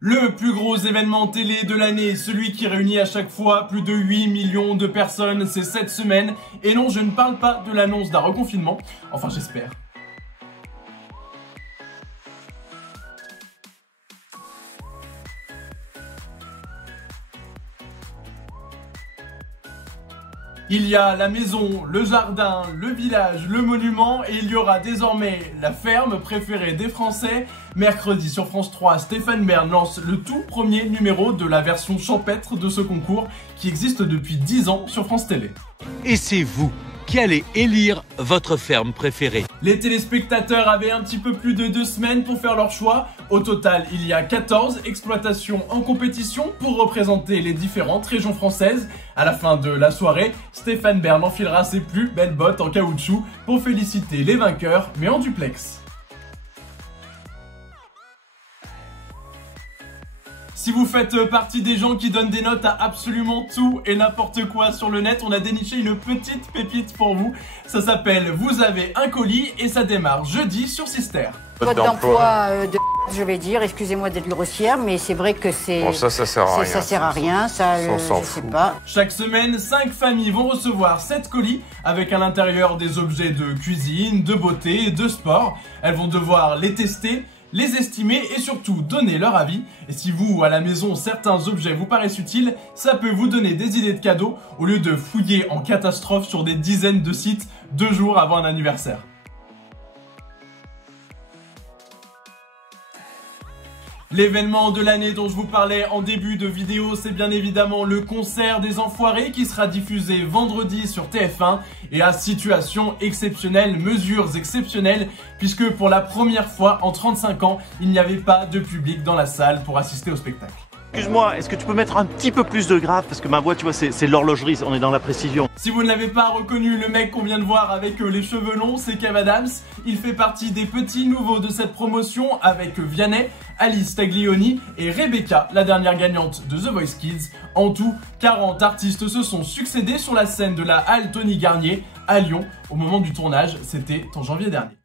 Le plus gros événement télé de l'année, celui qui réunit à chaque fois plus de 8 millions de personnes, c'est cette semaine. Et non, je ne parle pas de l'annonce d'un reconfinement, enfin j'espère. Il y a la maison, le jardin, le village, le monument et il y aura désormais la ferme préférée des Français. Mercredi sur France 3, Stéphane Bern lance le tout premier numéro de la version champêtre de ce concours qui existe depuis 10 ans sur France Télé. Et c'est vous qui allez élire votre ferme préférée. Les téléspectateurs avaient un petit peu plus de 2 semaines pour faire leur choix. Au total, il y a 14 exploitations en compétition pour représenter les différentes régions françaises. À la fin de la soirée, Stéphane Bern enfilera ses plus belles bottes en caoutchouc pour féliciter les vainqueurs, mais en duplex. Si vous faites partie des gens qui donnent des notes à absolument tout et n'importe quoi sur le net, on a déniché une petite pépite pour vous. Ça s'appelle « Vous avez un colis » et ça démarre jeudi sur Sister. Code d'emploi je vais dire, excusez-moi d'être grossière, mais c'est vrai que c'est... Bon, ça sert à rien. Ça sert à rien, ça, on s'en je sais fout. pas. Chaque semaine, 5 familles vont recevoir 7 colis avec à l'intérieur des objets de cuisine, de beauté, de sport. Elles vont devoir les tester, les estimer et surtout donner leur avis. Et si vous, à la maison, certains objets vous paraissent utiles, ça peut vous donner des idées de cadeaux au lieu de fouiller en catastrophe sur des dizaines de sites 2 jours avant un anniversaire. L'événement de l'année dont je vous parlais en début de vidéo, c'est bien évidemment le concert des Enfoirés qui sera diffusé vendredi sur TF1 et à situation exceptionnelle, mesures exceptionnelles, puisque pour la première fois en 35 ans, il n'y avait pas de public dans la salle pour assister au spectacle. Excuse-moi, est-ce que tu peux mettre un petit peu plus de grave parce que ma voix, tu vois, c'est l'horlogerie, on est dans la précision. Si vous ne l'avez pas reconnu, le mec qu'on vient de voir avec les cheveux longs, c'est Kev Adams. Il fait partie des petits nouveaux de cette promotion avec Vianney, Alice Taglioni et Rebecca, la dernière gagnante de The Voice Kids. En tout, 40 artistes se sont succédés sur la scène de la Halle Tony Garnier à Lyon. Au moment du tournage, c'était en janvier dernier.